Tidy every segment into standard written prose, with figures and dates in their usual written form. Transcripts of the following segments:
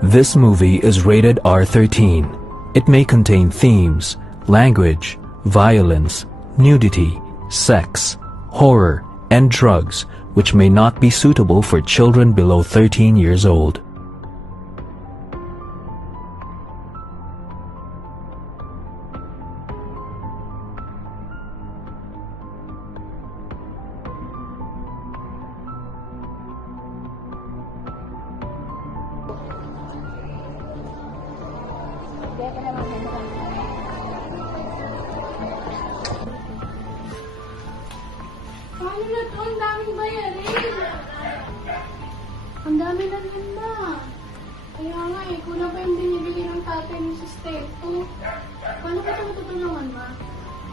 This movie is rated R13. It may contain themes, language, violence, nudity, sex, horror, and drugs which may not be suitable for children below 13 years old. Paano na to? Ang daming bayarin. Ang dami na rin na. Kaya nga eh, kulang pa yung binibili ng tatay ni sustento. Paano ka ito matutulungan, ma?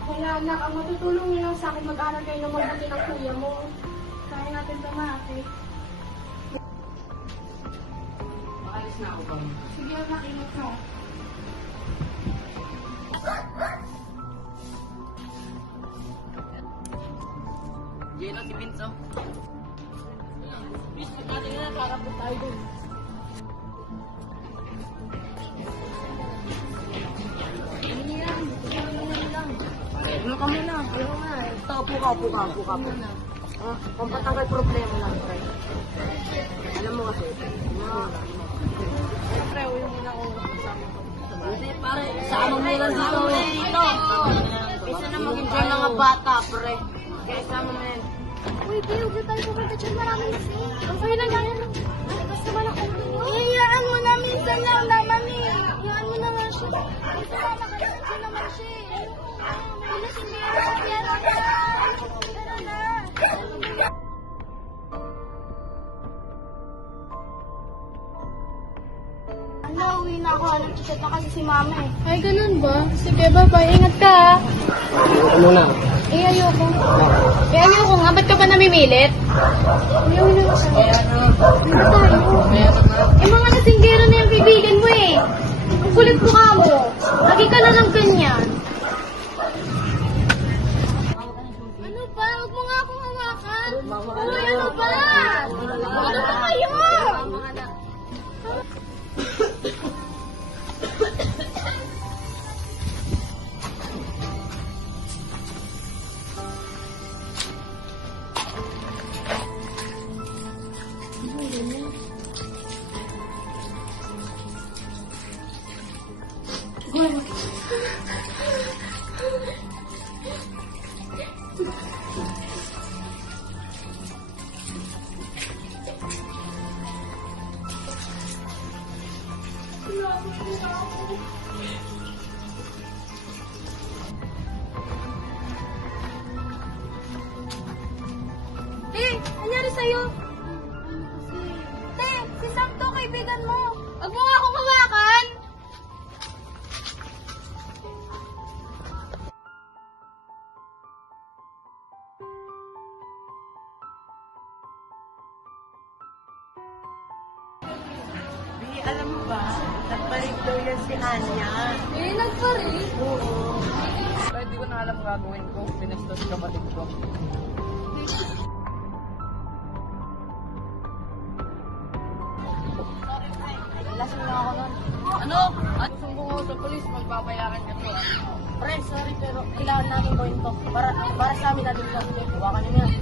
Kaya anak, ang matutulong niyo lang sa akin mag-aral kayo ng mabuti ng kuya mo. Kaya natin ito, ma, okay? Makaalis na ako ba? Sige, anak, ingat mo. Gino, si Vince, oh. Bis, natin na, kakapot tayo dun. Ano ka muna? Ayaw nga eh. Ito, puka. Ah, pampatanggal problema lang, pre. Alam mo kasi, siyempre, uwi muna ako kasama ko. Hindi, pare, sama mo lang dito. Isa na mag-enjoy mga bata, pre. Kaya sama mo yan. Uy, Bill, di tayo pupunta dyan maraming lasing. Ang kaya na gaya ng... Malakas naman ang ulo mo. Iyayaan mo na, minsan lang naman eh. Iyayaan mo na nga siya. Minsan lang nakalasing naman siya eh. Wala si Mira, pero na. Pero na. Ano, uwi na ako. Nag-chat na kasi si mama eh. Ay, ganun ba? Sige, bye-bye. Ingat ka ah. Ito muna. Ayoko. Ayoko nga. Ba't ka ba namimilit? Ayaw na siya. Ano tayo? Mga nasinggero na yung kaibigan mo eh. Ang kulit mukha mo. Lagi ka na lang ganyan. Ano ba? Huwag mo nga akong hawakan. Uy, ano ba? Ano ba kayo? Anyari sa'yo? Si Sam to, kaibigan mo. Huwag mo nga akong hawakan. Alam mo ba, nagpalit daw yan si Anya. Nagparit? Oo. Pero hindi ko na alam gagawin ko. Pinastos kapatid ko. Lasing na ako nun. Ano? At sumbong ko sa polis, magbabayaran ka to. Pre, sorry pero kailangan natin gawin to. Para sa amin natin sa. Huwakan niyo yan.